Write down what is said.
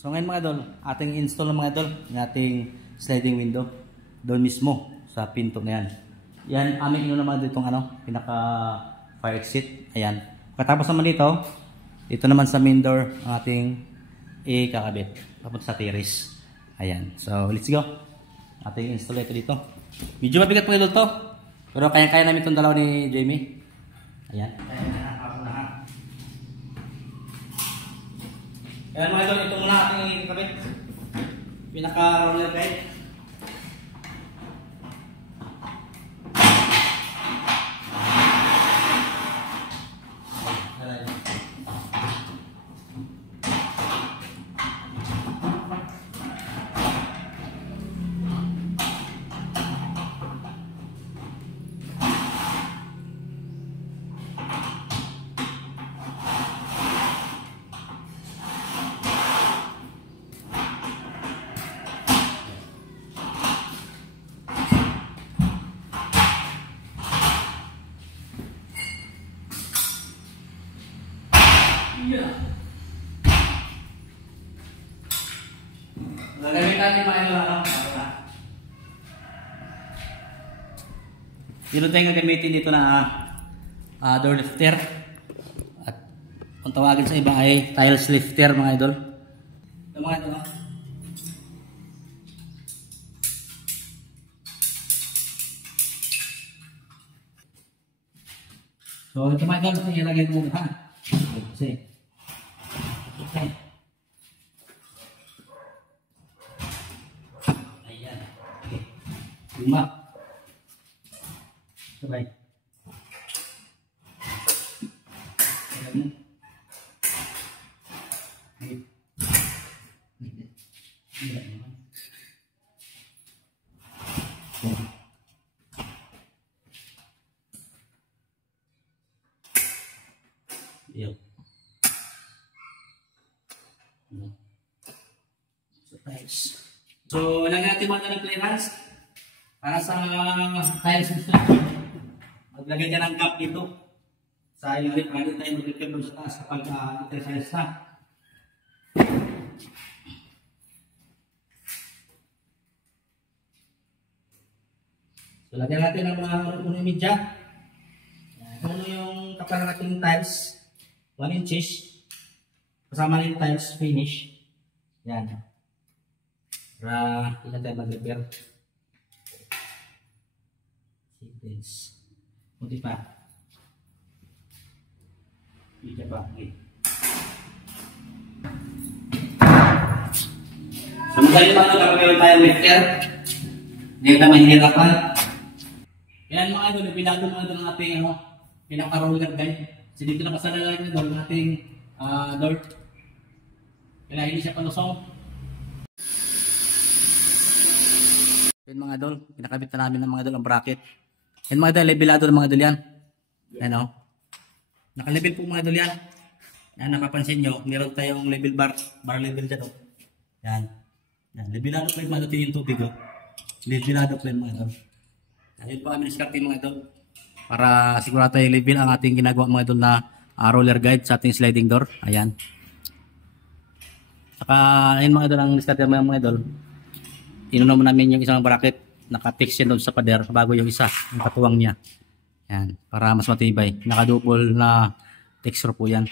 So ngayon mga idol, ating install ng mga idol, ng ating sliding window doon mismo sa pinto na yan. Yan, aming ino naman ditong pinaka fire exit. Ayan. Pagkatapos naman dito naman sa main door ang ating ikakabit. Tapos sa terrace. Ayan. So let's go. Ating install ito dito. Medyo mabigat po idol to. Pero kaya-kaya namin itong dalawa ni Jamie. Ayan. Kaya mga idol, ito muna ating ikakabit. Pinaka-roller guide. Gagamitan yung mga dito tayo gagamitin dito na door lifter. At kung tawagin sa iba ay tiles lifter mga idol. Ito mga idol. So ito mga idol, ilagay mo muna. Okay. Ayan. Okay. 5. Sabay. Ayan. Ayan. So, lagyan natin mga ng clearance para sa tiles system. Maglagay ka ng gap dito sa ilalim para tayo mag-repair sa taas kapag i-tiles na. So, lagyan natin ang mga media. Ano yung kapal ng ating tiles? 1 inches. Kasama ng tiles finish. Yan. Para ilan tayo mag-repair. Sequence. Kunti pa. Ika pa. Okay. So magaling pa nagkakaroon tayo repair. Hindi ka mahihirapan. Yan mga idol, pinago mga idol ng ating pinaka-roller guide. So dito na pasalalagay na doon ng ating door. Kaya hindi siya palusong. Yan mga idol, pinakabit na namin ng mga idol ang bracket. Yan mga idol, levelado ng mga idol yan. Yan o. Naka-level po mga idol yan. Yan, napapansin nyo, meron tayong level bar level dyan o. Yan. Yan, levelado po yung mga idol yung tubig o. Levelado po yung mga idol. Yan po kami nasikarte mga idol. Para sigurado tayo level ang ating ginagawa mga idol na roller guide sa ating sliding door. Ayan. Saka, yan mga idol, ang nasikarte mga idol. Inunom namin yung isang bracket, naka-fix yan doon sa pader bago yung isa, yung katuwang niya. Yan, para mas matibay. Naka-double na texture po yan.